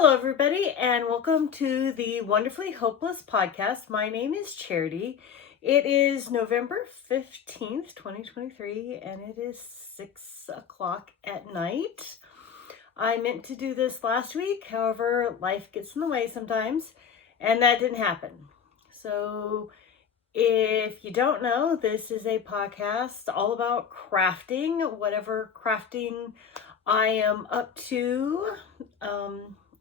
Hello, everybody, and welcome to the Wonderfully Hopeless podcast. My name is Charity. It is November 15th, 2023, and it is 6 o'clock at night. I meant to do this last week, however, life gets in the way sometimes, and that didn't happen. So, if you don't know, this is a podcast all about crafting, whatever crafting I am up to.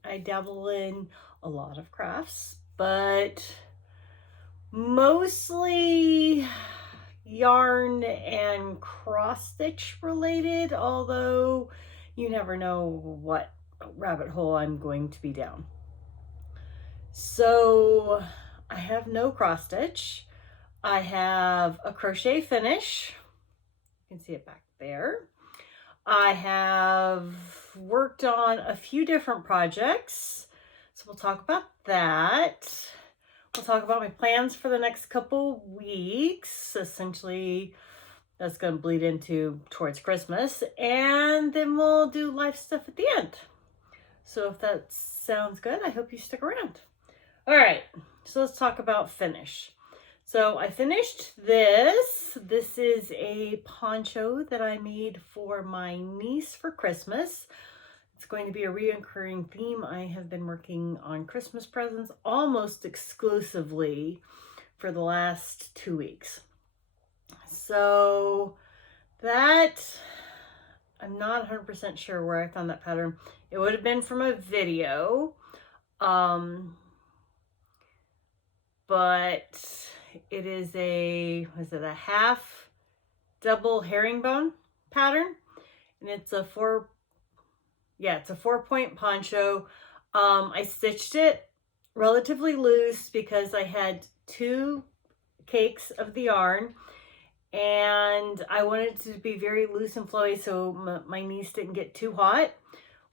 I dabble in a lot of crafts, but mostly yarn and cross stitch related, although you never know what rabbit hole I'm going to be down. So I have no cross stitch. I have a crochet finish. You can see it back there. I have worked on a few different projects, so we'll talk about that. We'll talk about my plans for the next couple weeks. Essentially, that's going to bleed into towards Christmas, and then we'll do life stuff at the end. So if that sounds good, I hope you stick around. All right, so let's talk about finish. So I finished this. This is a poncho that I made for my niece for Christmas. It's going to be a reoccurring theme. I have been working on Christmas presents almost exclusively for the last 2 weeks. So that, I'm not 100% sure where I found that pattern. It would have been from a video. But it is a half double herringbone pattern, and it's a 4-point poncho. I stitched it relatively loose because I had 2 cakes of the yarn, and I wanted it to be very loose and flowy so my niece didn't get too hot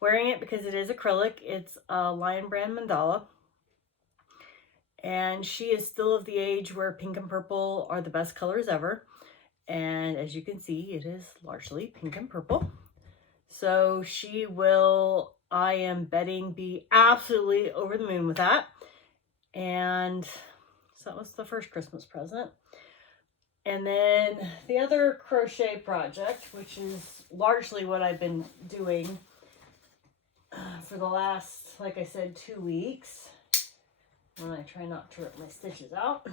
wearing it because it is acrylic. It's a Lion Brand mandala. And she is still of the age where pink and purple are the best colors ever. And as you can see, it is largely pink and purple. So she will, I am betting, be absolutely over the moon with that. And so that was the first Christmas present. And then the other crochet project, which is largely what I've been doing for the last, like I said, 2 weeks, when I try not to rip my stitches out,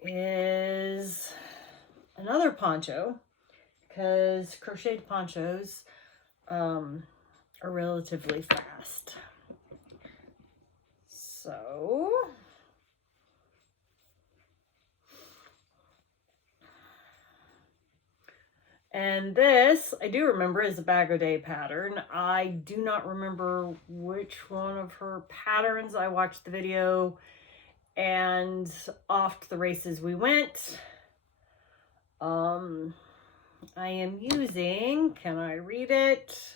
is another poncho, because crocheted ponchos are relatively fast. So and this, I do remember, is a Bag O' Day pattern. I do not remember which one of her patterns. I watched the video and off to the races we went. I am using, can I read it?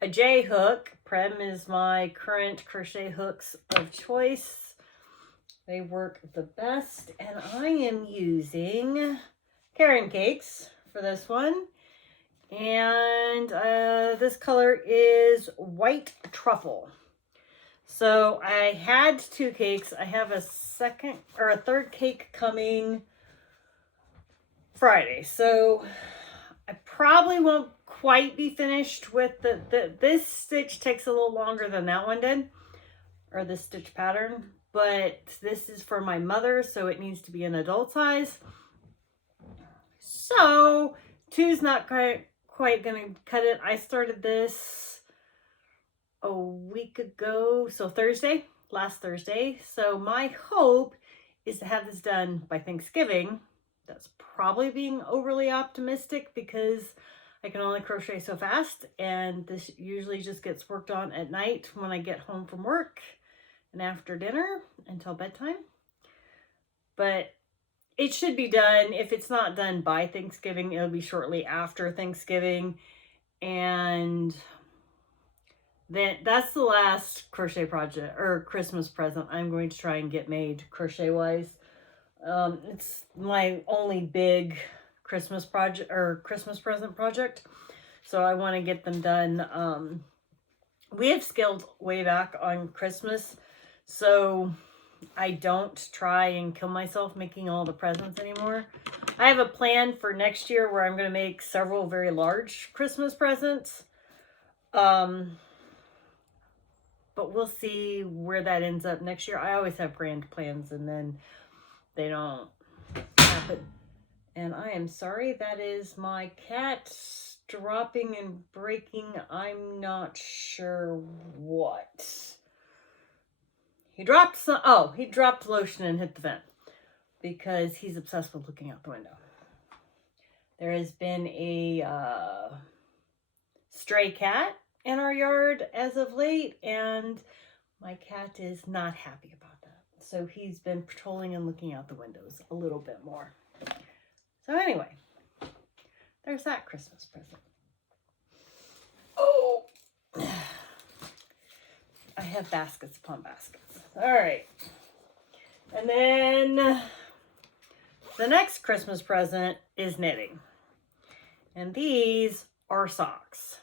A J hook. Prem is my current crochet hooks of choice. They work the best. And I am using Caron Cakes for this one, and this color is White Truffle. So I had 2 cakes. I have a third cake coming Friday, so I probably won't quite be finished with this stitch. Takes a little longer than that one did, or this stitch pattern, but this is for my mother, so it needs to be an adult size. So 2's not quite gonna cut it. I started this a week ago, so last Thursday. So my hope is to have this done by Thanksgiving. That's probably being overly optimistic because I can only crochet so fast, and this usually just gets worked on at night when I get home from work and after dinner until bedtime. But it should be done. If it's not done by Thanksgiving, it'll be shortly after Thanksgiving. And then that's the last crochet project or Christmas present I'm going to try and get made crochet wise. It's my only big Christmas project or Christmas present project. So I want to get them done we have scaled way back on Christmas, so I don't try and kill myself making all the presents anymore. I have a plan for next year where I'm going to make several very large Christmas presents. But we'll see where that ends up next year. I always have grand plans and then they don't happen. And I am sorry, that is my cat dropping and breaking. I'm not sure what. He dropped he dropped lotion and hit the vent because he's obsessed with looking out the window. There has been a stray cat in our yard as of late, and my cat is not happy about that. So he's been patrolling and looking out the windows a little bit more. So anyway, there's that Christmas present. Oh, I have baskets upon baskets. All right. And then the next Christmas present is knitting. And these are socks.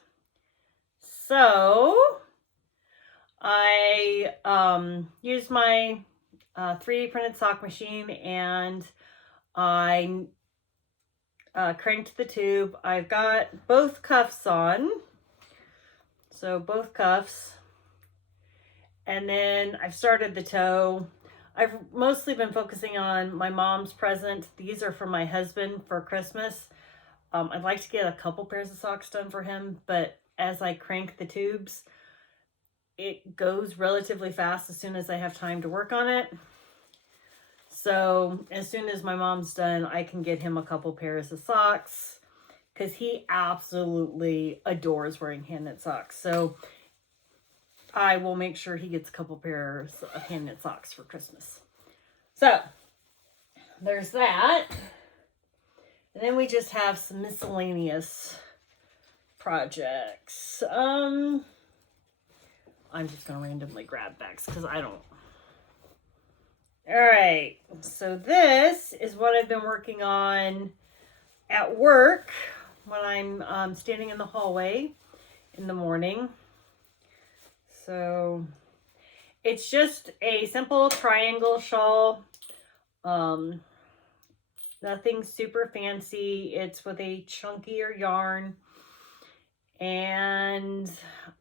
So I used my 3D printed sock machine and I cranked the tube. I've got both cuffs on. So both cuffs. And then I've started the toe. I've mostly been focusing on my mom's present. These are for my husband for Christmas. I'd like to get a couple pairs of socks done for him, but as I crank the tubes, it goes relatively fast as soon as I have time to work on it. So as soon as my mom's done, I can get him a couple pairs of socks because he absolutely adores wearing hand knit socks. So I will make sure he gets a couple pairs of hand knit socks for Christmas. So there's that. And then we just have some miscellaneous projects. I'm just going to randomly grab bags because I don't. All right. So this is what I've been working on at work when I'm standing in the hallway in the morning. So it's just a simple triangle shawl. Nothing super fancy. It's with a chunkier yarn. And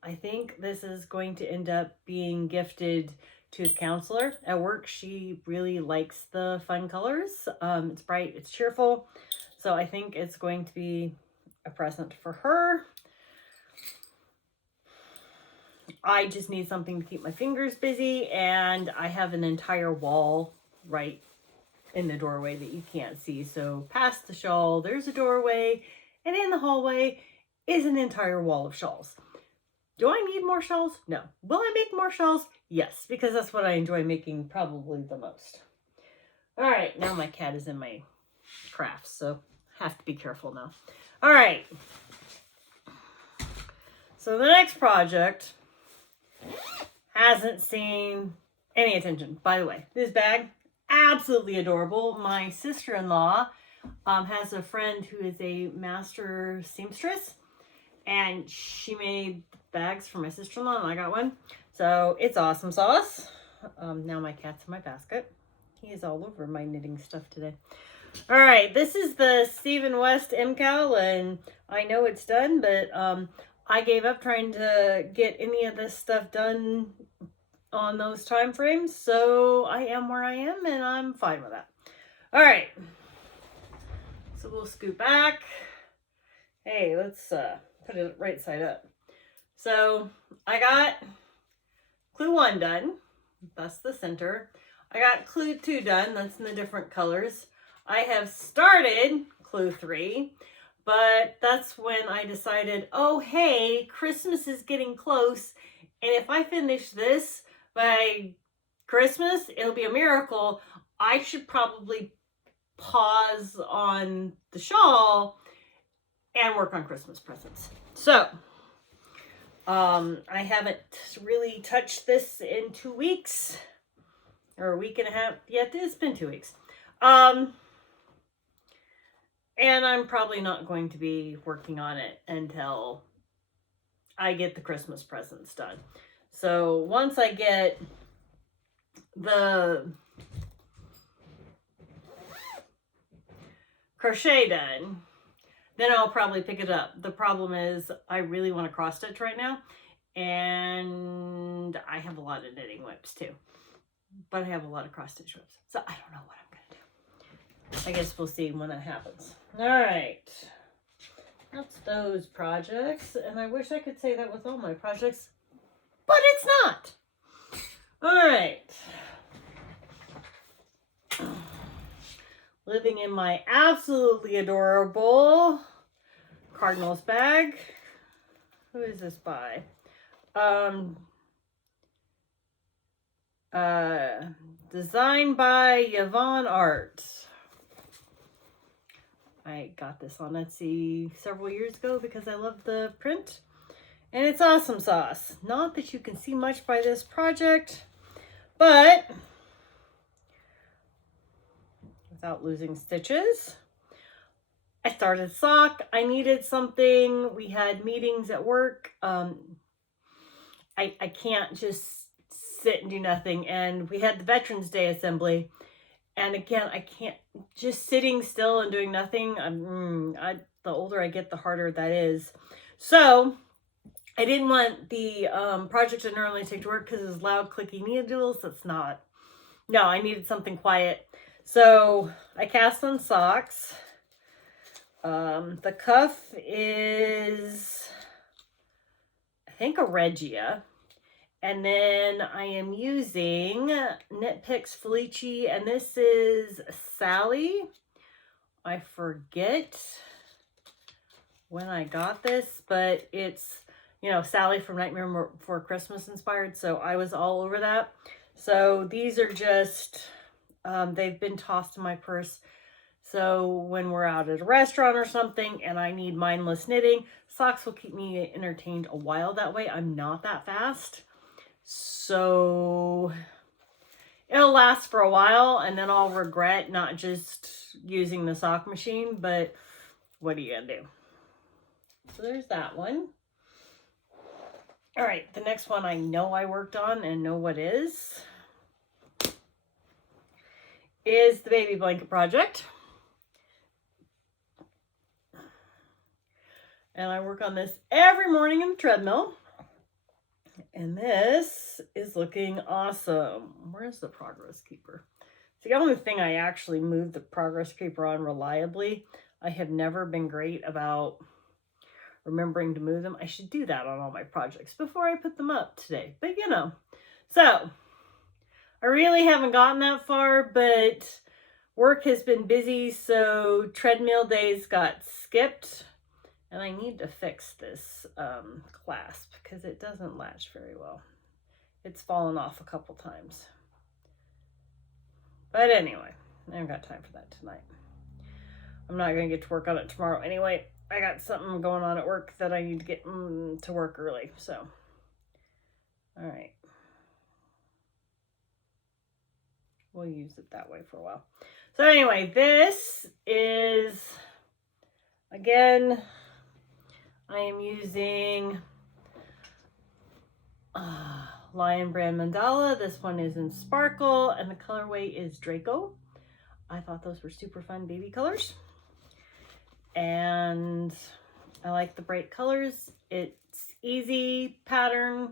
I think this is going to end up being gifted to the counselor at work. She really likes the fun colors. It's bright, it's cheerful. So I think it's going to be a present for her. I just need something to keep my fingers busy, and I have an entire wall right in the doorway that you can't see. So past the shawl, there's a doorway, and in the hallway is an entire wall of shawls. Do I need more shawls? No. Will I make more shawls? Yes, because that's what I enjoy making probably the most. All right, now my cat is in my crafts, so I have to be careful now. All right. So the next project hasn't seen any attention. By the way, this bag, absolutely adorable. My sister-in-law has a friend who is a master seamstress, and she made bags for my sister-in-law, and I got one. So it's awesome sauce. Now my cat's in my basket. He is all over my knitting stuff today. All right, this is the Stephen West MCAL, and I know it's done, but I gave up trying to get any of this stuff done on those time frames, so I am where I am, and I'm fine with that. All right, so we'll scoot back. Hey, let's put it right side up. So I got clue 1 done. That's the center. I got clue 2 done. That's in the different colors. I have started clue 3, but that's when I decided, oh, hey, Christmas is getting close. And if I finish this by Christmas, it'll be a miracle. I should probably pause on the shawl and work on Christmas presents. So I haven't really touched this in 2 weeks or a week and a half. Yeah, it's been 2 weeks. And I'm probably not going to be working on it until I get the Christmas presents done. So once I get the crochet done, then I'll probably pick it up. The problem is I really want to cross stitch right now, and I have a lot of knitting whips too, but I have a lot of cross stitch whips, so I don't know what I'm gonna do. I guess we'll see when that happens. All right, that's those projects, and I wish I could say that with all my projects, but it's not. All right. Living in my absolutely adorable Cardinals bag. Who is this by? Designed by Yvonne Art. I got this on Etsy several years ago because I love the print. And it's awesome sauce. Not that you can see much by this project, but without losing stitches. I started sock. I needed something. We had meetings at work. I can't just sit and do nothing. And we had the Veterans Day assembly. And again, I can't just sitting still and doing nothing. The older I get, the harder that is. So I didn't want the project I normally take to work because it's loud, clicky needles. That's not. No, I needed something quiet. So I cast on socks. The cuff is, I think, a Regia. And then I am using Knit Picks Felici, and this is Sally. I forget when I got this, but it's, you know, Sally from Nightmare Before Christmas inspired, so I was all over that. So these are just, they've been tossed in my purse. So when we're out at a restaurant or something and I need mindless knitting, socks will keep me entertained a while that way. I'm not that fast. So it'll last for a while and then I'll regret not just using the sock machine, but what are you gonna do? So there's that one. All right, the next one I know I worked on and know what is the Baby Blanket Project. And I work on this every morning in the treadmill. And this is looking awesome. Where's the Progress Keeper? It's the only thing I actually moved the Progress Keeper on reliably. I have never been great about remembering to move them. I should do that on all my projects before I put them up today. But you know, so I really haven't gotten that far, but work has been busy, so treadmill days got skipped. And I need to fix this clasp because it doesn't latch very well. It's fallen off a couple times. But anyway, I haven't got time for that tonight. I'm not going to get to work on it tomorrow anyway. I got something going on at work that I need to get to work early. So, all right. We'll use it that way for a while. So anyway, this is, again, I am using Lion Brand Mandala. This one is in Sparkle, and the colorway is Draco. I thought those were super fun baby colors. And I like the bright colors. It's easy pattern.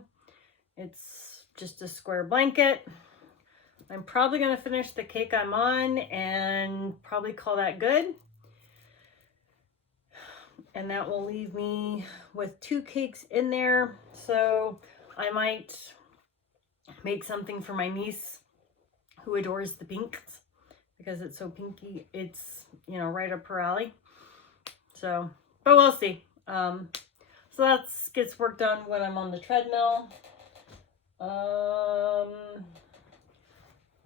It's just a square blanket. I'm probably going to finish the cake I'm on and probably call that good. And that will leave me with 2 cakes in there. So I might make something for my niece who adores the pinks because it's so pinky. It's, you know, right up her alley. So, but we'll see. So that gets work done when I'm on the treadmill.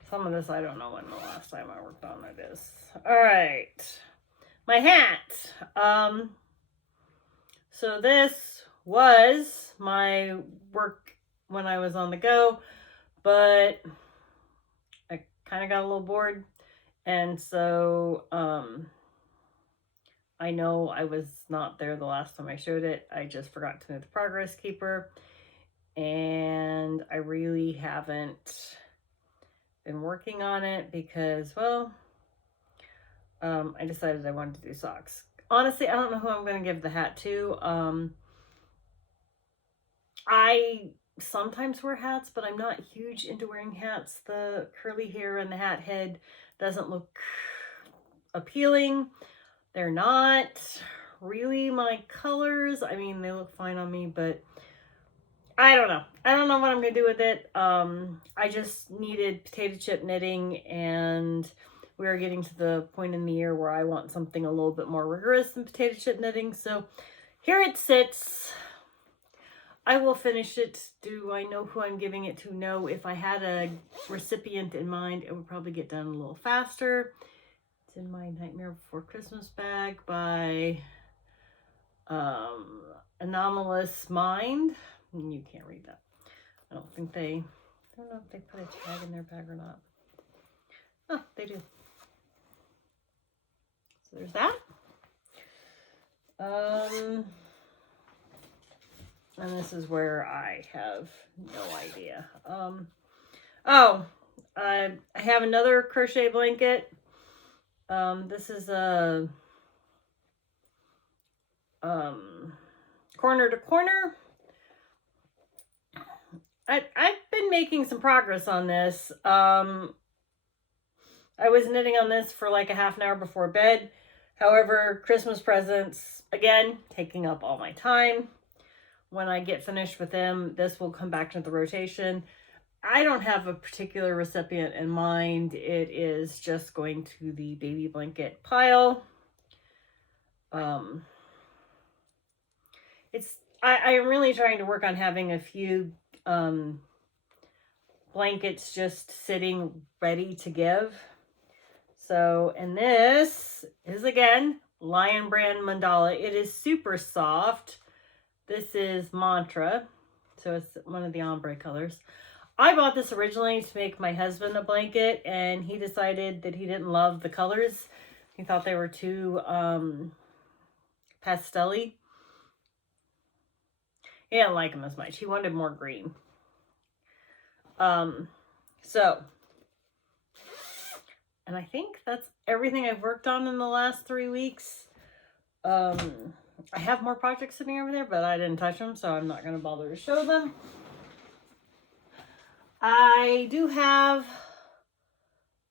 Some of this I don't know when the last time I worked on it is. All right. My hat. So this was my work when I was on the go, but I kind of got a little bored. And so I know I was not there the last time I showed it. I just forgot to move the progress keeper. And I really haven't been working on it because, well, I decided I wanted to do socks. Honestly, I don't know who I'm going to give the hat to. I sometimes wear hats, but I'm not huge into wearing hats. The curly hair and the hat head doesn't look appealing. They're not really my colors. I mean, they look fine on me, but I don't know. I don't know what I'm going to do with it. I just needed potato chip knitting, and we are getting to the point in the year where I want something a little bit more rigorous than potato chip knitting. So here it sits. I will finish it. Do I know who I'm giving it to? No. If I had a recipient in mind, it would probably get done a little faster. It's in my Nightmare Before Christmas bag by Anomalous Mind. You can't read that. I don't know if they put a tag in their bag or not. Oh, they do. So there's that. And this is where I have no idea. I have another crochet blanket. This is a corner to corner. I've been making some progress on this. I was knitting on this for like a half an hour before bed. However, Christmas presents, again, taking up all my time. When I get finished with them, this will come back to the rotation. I don't have a particular recipient in mind. It is just going to the baby blanket pile. I'm really trying to work on having a few blankets just sitting ready to give. So, and this is again Lion Brand Mandala. It is super soft. This is Mantra, so it's one of the ombre colors. I bought this originally to make my husband a blanket, and he decided that he didn't love the colors. He thought they were too pastel-y. He didn't like them as much. He wanted more green. So, and I think that's everything I've worked on in the last 3 weeks. I have more projects sitting over there, but I didn't touch them, so I'm not going to bother to show them. I do have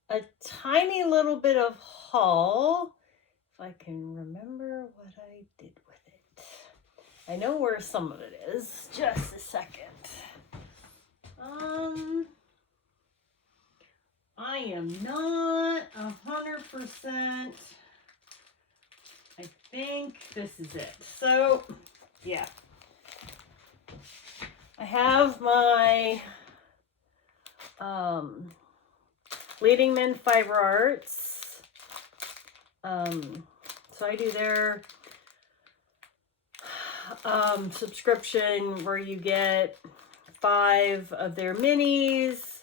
a tiny little bit of haul, if I can remember what I did with it. I know where some of it is. Just a second. I am not 100%. I think this is it. So, yeah. I have my Leading Men Fiber Arts. So I do their subscription where you get 5 of their minis.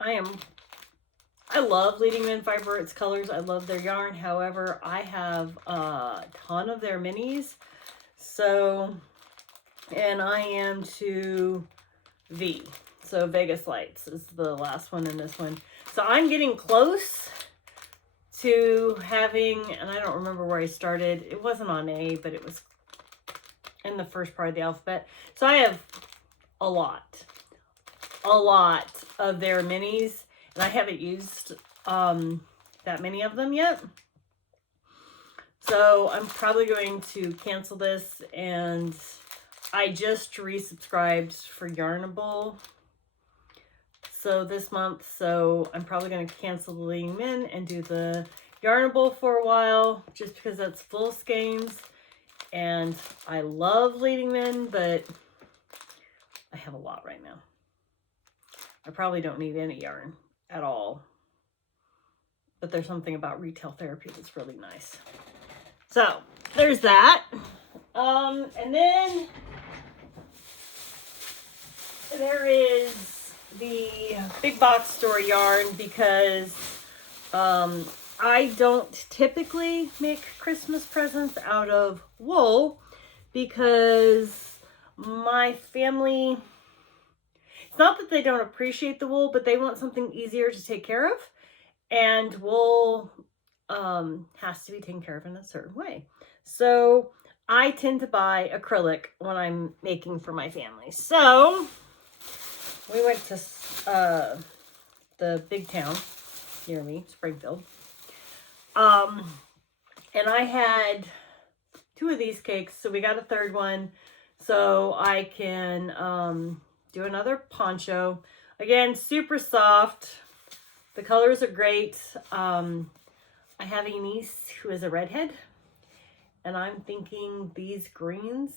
I love Leading Men Fiber Arts colors. I love their yarn. However, I have a ton of their minis. So, and I am to V. So Vegas Lights is the last one in this one. So I'm getting close to having, and I don't remember where I started. It wasn't on A, but it was in the first part of the alphabet. So I have a lot of their minis, and I haven't used that many of them yet. So I'm probably going to cancel this, and I just resubscribed for Yarnable. So this month, so I'm probably going to cancel the Leading Men and do the Yarnable for a while, just because that's full skeins. And I love Leading Men, but I have a lot right now. I probably don't need any yarn at all. But there's something about retail therapy that's really nice. So there's that. And then there is the big box store yarn, because I don't typically make Christmas presents out of wool because my family, it's not that they don't appreciate the wool, but they want something easier to take care of. And wool has to be taken care of in a certain way. So I tend to buy acrylic when I'm making for my family. So we went to the big town near me, Springfield. And I had 2 of these cakes, so we got a third one so I can do another poncho. Again, super soft. The colors are great. I have a niece who is a redhead, and I'm thinking these greens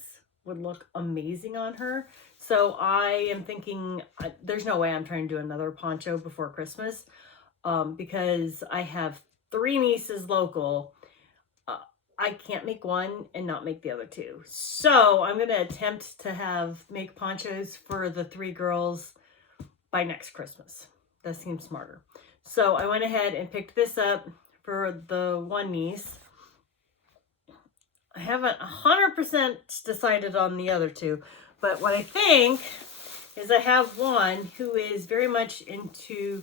would look amazing on her. So I am thinking there's no way I'm trying to do another poncho before Christmas because I have 3 nieces local. I can't make one and not make the other 2. So I'm going to attempt to make ponchos for the 3 girls by next Christmas. That seems smarter. So I went ahead and picked this up for the one niece. I haven't 100% decided on the other 2, but what I think is I have one who is very much into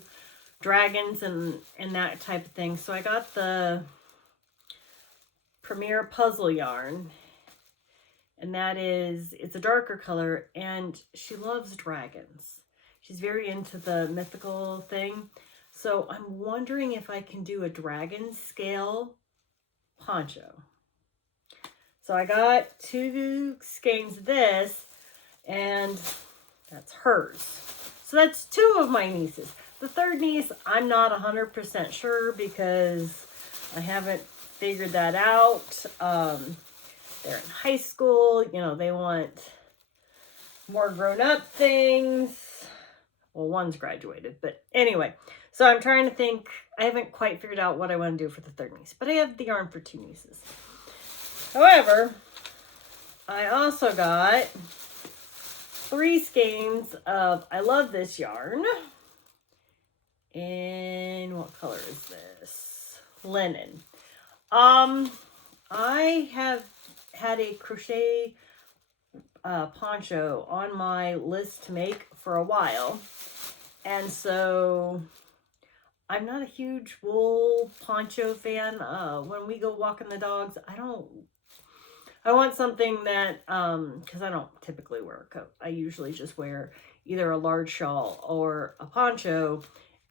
dragons and that type of thing. So I got the Premier Puzzle yarn, and it's a darker color, and she loves dragons. She's very into the mythical thing. So I'm wondering if I can do a dragon scale poncho. So I got 2 skeins of this, and that's hers. So that's 2 of my nieces. The third niece, I'm not 100% sure because I haven't figured that out. They're in high school, they want more grown-up things. Well, one's graduated, but anyway. So I'm trying to think. I haven't quite figured out what I want to do for the third niece, but I have the yarn for 2 nieces. However, I also got 3 skeins of I Love This yarn. And what color is this? Linen. I have had a crochet poncho on my list to make for a while. And so I'm not a huge wool poncho fan. When we go walking the dogs, I want something that, because I don't typically wear a coat. I usually just wear either a large shawl or a poncho,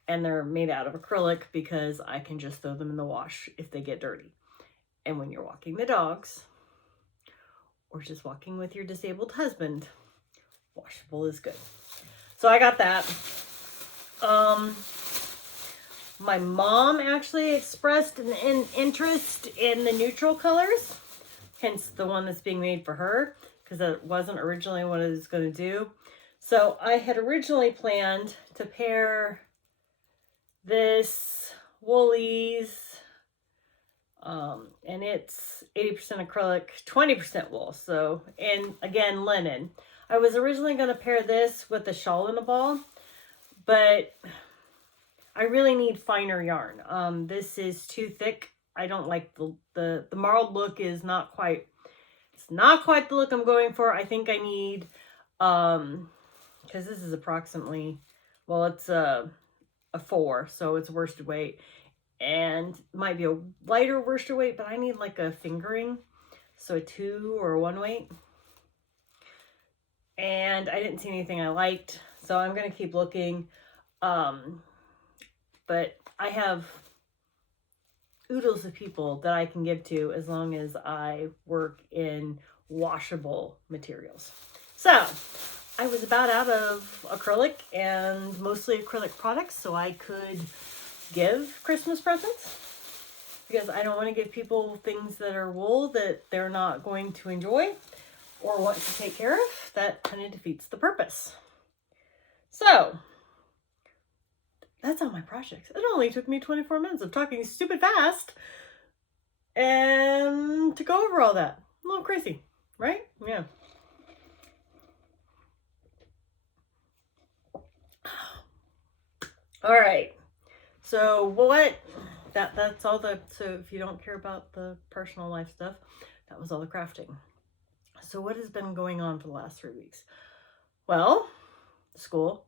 and they're made out of acrylic because I can just throw them in the wash if they get dirty. And when you're walking the dogs, or just walking with your disabled husband, washable is good. So I got that. My mom actually expressed an interest in the neutral colors, hence the one that's being made for her, because that wasn't originally what I was going to do. So I had originally planned to pair this Woolies, and it's 80% acrylic, 20% wool. So, and again, linen. I was originally going to pair this with the shawl in a ball, but I really need finer yarn. This is too thick. I don't like the marled look is not quite, it's not quite the look I'm going for. I think I need, because this is approximately, well, it's a 4, so it's worsted weight, and might be a lighter worsted weight, but I need like a fingering, so a 2 or a 1 weight. And I didn't see anything I liked, so I'm gonna keep looking. But I have oodles of people that I can give to as long as I work in washable materials. So I was about out of acrylic and mostly acrylic products, so I could give Christmas presents, because I don't want to give people things that are wool that they're not going to enjoy or want to take care of. That kind of defeats the purpose. So that's all my projects. It only took me 24 minutes of talking stupid fast and to go over all that. A little crazy, right? Yeah. All right. So what that's all so if you don't care about the personal life stuff, that was all the crafting. So what has been going on for the last 3 weeks? Well, school.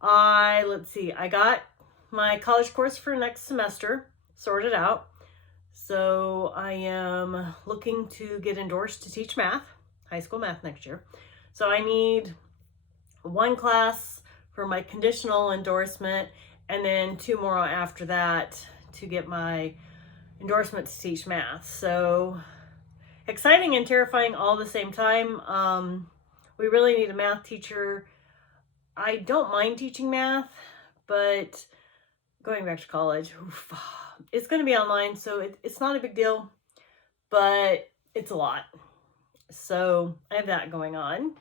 Let's see, I got my college course for next semester sorted out. So I am looking to get endorsed to teach math, high school math next year. So I need one class for my conditional endorsement and then 2 more after that to get my endorsement to teach math. So exciting and terrifying all the same time. We really need a math teacher. I don't mind teaching math, but going back to college, it's going to be online, so it's not a big deal, but it's a lot. So I have that going on.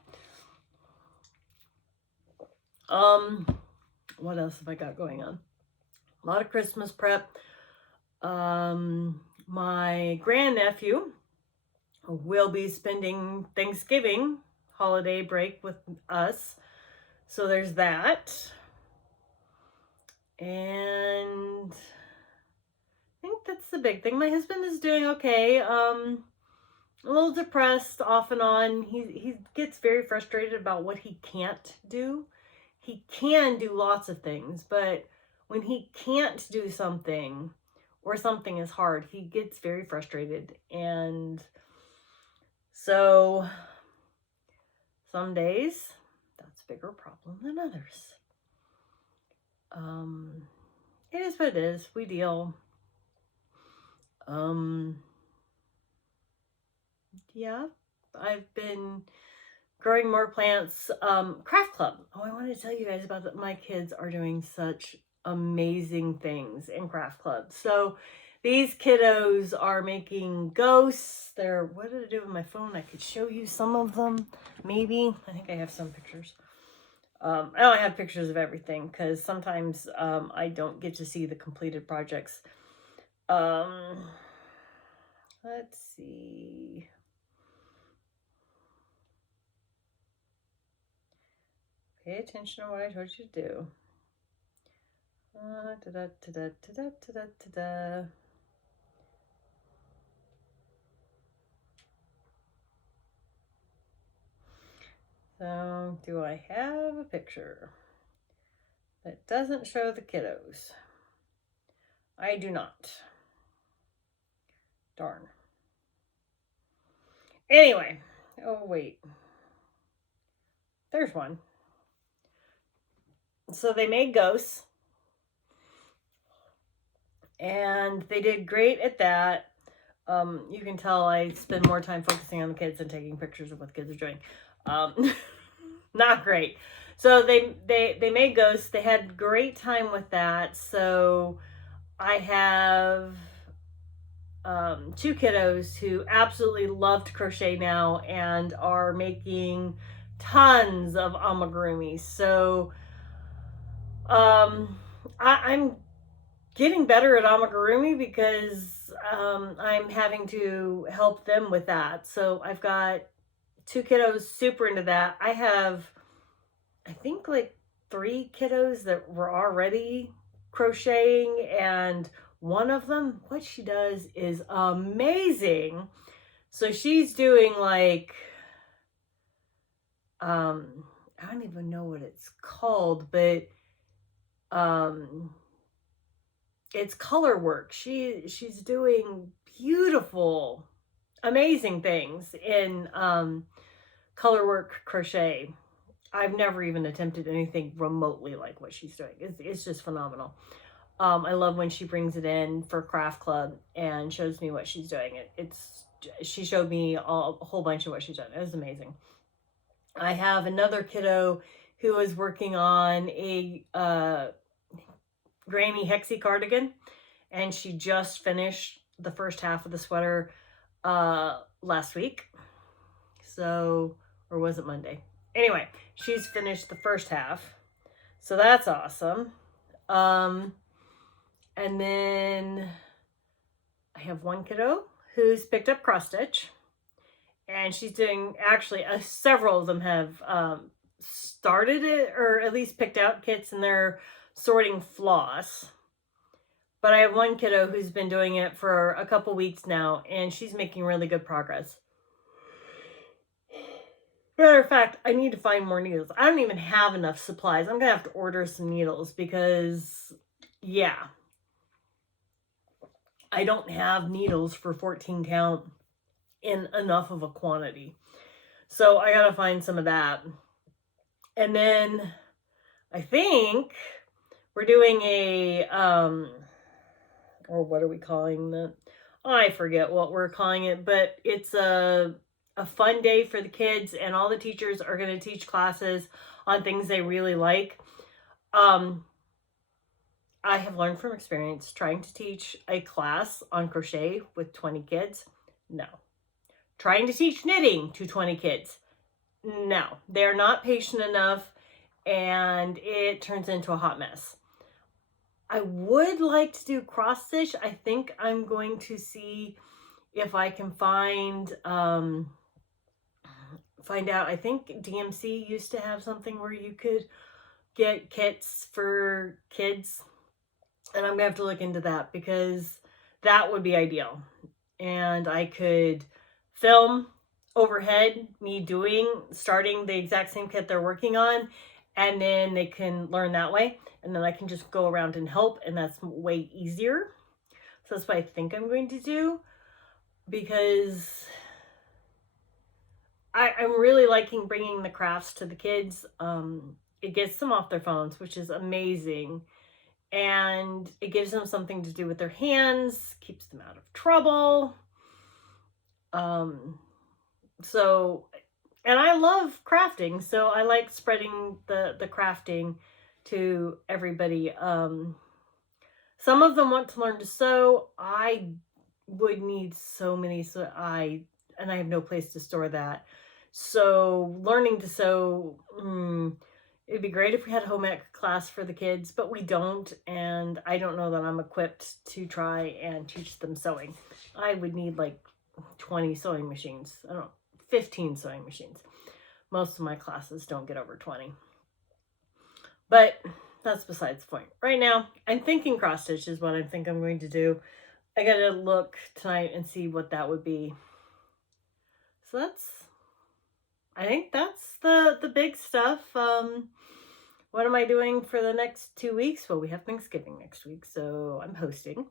What else have I got going on? A lot of Christmas prep. My grandnephew will be spending Thanksgiving holiday break with us. So there's that. And I think that's the big thing. My husband is doing okay. A little depressed off and on. He gets very frustrated about what he can't do. He can do lots of things, but when he can't do something or something is hard, he gets very frustrated. And so some days that's a bigger problem than others. It is what it is. We deal. Yeah, I've been growing more plants. Craft club. Oh, I wanted to tell you guys about that. My kids are doing such amazing things in craft club. So these kiddos are making ghosts. What did I do with my phone? I could show you some of them. Maybe. I think I have some pictures. I don't have pictures of everything because sometimes I don't get to see the completed projects. Let's see. Pay attention to what I told you to do. So, do I have a picture that doesn't show the kiddos? I do not. Darn. Anyway, oh wait. There's one. So they made ghosts. And they did great at that. You can tell I spend more time focusing on the kids than taking pictures of what the kids are doing. Not great. So they made ghosts. They had great time with that. So I have 2 kiddos who absolutely love to crochet now and are making tons of amigurumi. So I'm getting better at amigurumi because I'm having to help them with that. So I've got 2 kiddos super into that. I have, I think, like 3 kiddos that were already crocheting, and one of them, what she does is amazing. So she's doing like, I don't even know what it's called, but it's color work. She's doing beautiful, amazing things in color work crochet. I've never even attempted anything remotely like what she's doing. It's just phenomenal. I love when she brings it in for craft club and shows me what she's doing. She showed me a whole bunch of what she's done. It was amazing. I have another kiddo who is working on a granny hexie cardigan, and she just finished the first half of the sweater last week. So, or was it Monday? Anyway, she's finished the first half. So that's awesome. And then I have one kiddo who's picked up cross stitch, and she's doing, actually several of them have started it, or at least picked out kits, and they're sorting floss. But I have one kiddo who's been doing it for a couple weeks now, and she's making really good progress. Matter of fact, I need to find more needles. I don't even have enough supplies. I'm going to have to order some needles because, yeah, I don't have needles for 14 count in enough of a quantity. So I got to find some of that. And then I think we're doing a, or what are we calling that? I forget what we're calling it, but it's a fun day for the kids, and all the teachers are going to teach classes on things they really like. I have learned from experience trying to teach a class on crochet with 20 kids. No. Trying to teach knitting to 20 kids. No. They're not patient enough, and it turns into a hot mess. I would like to do cross stitch. I think I'm going to see if I can find out. I think DMC used to have something where you could get kits for kids, and I'm gonna have to look into that because that would be ideal. And I could film overhead me starting the exact same kit they're working on, and then they can learn that way, and then I can just go around and help, and that's way easier. So that's what I think I'm going to do, because I'm really liking bringing the crafts to the kids. It gets them off their phones, which is amazing, and it gives them something to do with their hands, keeps them out of trouble. And I love crafting, so I like spreading the crafting to everybody. Some of them want to learn to sew. I would need so many, and I have no place to store that. So learning to sew, it'd be great if we had a home ec class for the kids, but we don't, and I don't know that I'm equipped to try and teach them sewing. I would need like 20 sewing machines. I don't know, 15 sewing machines. Most of my classes don't get over 20. But that's besides the point. Right now, I'm thinking cross stitch is what I think I'm going to do. I gotta look tonight and see what that would be. So I think that's the big stuff. What am I doing for the next 2 weeks? Well, we have Thanksgiving next week, so I'm hosting.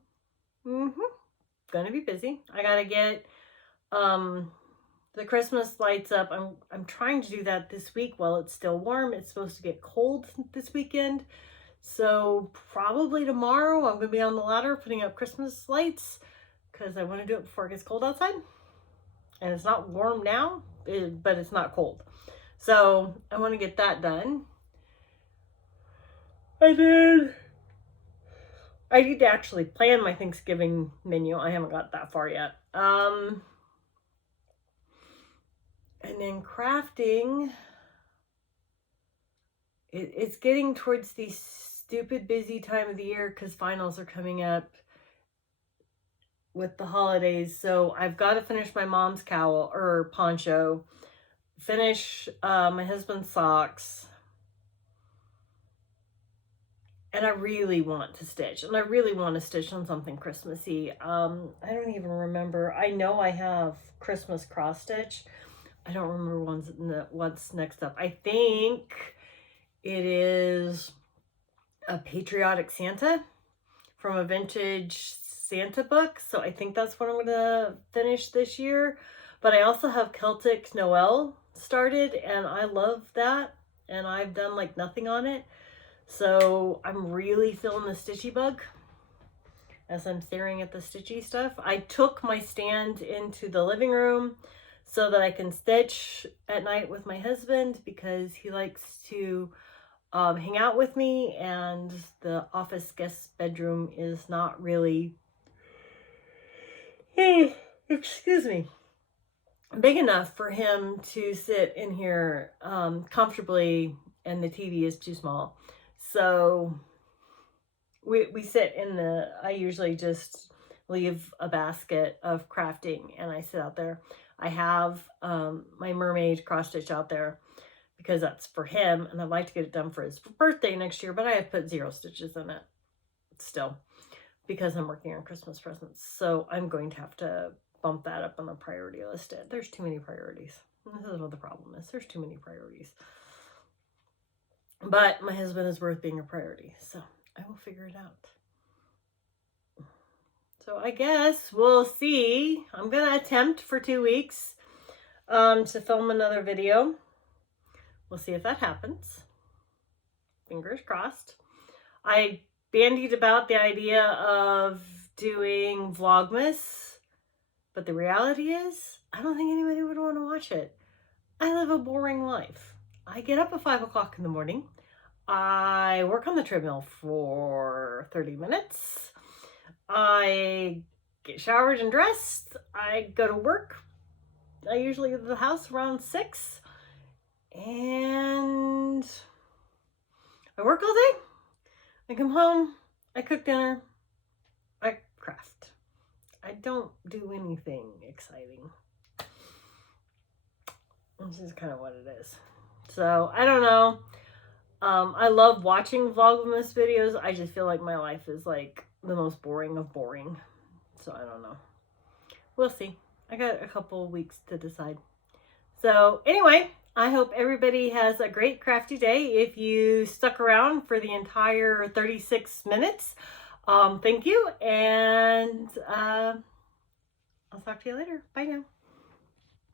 Gonna be busy. I gotta get the Christmas lights up. I'm trying to do that this week while it's still warm. It's supposed to get cold this weekend. So probably tomorrow I'm going to be on the ladder putting up Christmas lights because I want to do it before it gets cold outside. And it's not warm now, but it's not cold. So I want to get that done. I need to actually plan my Thanksgiving menu. I haven't got that far yet. And then crafting, it's getting towards the stupid busy time of the year because finals are coming up with the holidays. So I've got to finish my mom's cowl or poncho, finish my husband's socks. And I really want to stitch. And I really want to stitch on something Christmassy. I don't even remember. I know I have Christmas cross stitch. I don't remember what's next up. I think it is a Patriotic Santa from a vintage Santa book. So I think that's what I'm going to finish this year. But I also have Celtic Noel started, and I love that. And I've done like nothing on it. So I'm really feeling the stitchy bug as I'm staring at the stitchy stuff. I took my stand into the living room so that I can stitch at night with my husband because he likes to hang out with me, and the office guest bedroom is not really, excuse me, big enough for him to sit in here comfortably, and the TV is too small. So we sit in I usually just leave a basket of crafting and I sit out there. I have my mermaid cross stitch out there because that's for him, and I'd like to get it done for his birthday next year, but I have put 0 stitches in it still because I'm working on Christmas presents. So I'm going to have to bump that up on the priority list. There's too many priorities. This is what the problem is. There's too many priorities. But my husband is worth being a priority, so I will figure it out. So I guess we'll see. I'm going to attempt for 2 weeks to film another video. We'll see if that happens. Fingers crossed. I bandied about the idea of doing Vlogmas, but the reality is I don't think anybody would want to watch it. I live a boring life. I get up at 5 o'clock in the morning. I work on the treadmill for 30 minutes. I get showered and dressed. I go to work. I usually leave the house around 6. And I work all day. I come home. I cook dinner. I craft. I don't do anything exciting. This is kind of what it is. So, I don't know. I love watching Vlogmas videos. I just feel like my life is like the most boring of boring. So, I don't know. We'll see. I got a couple weeks to decide. So, anyway, I hope everybody has a great crafty day. If you stuck around for the entire 36 minutes, thank you. And I'll talk to you later. Bye now.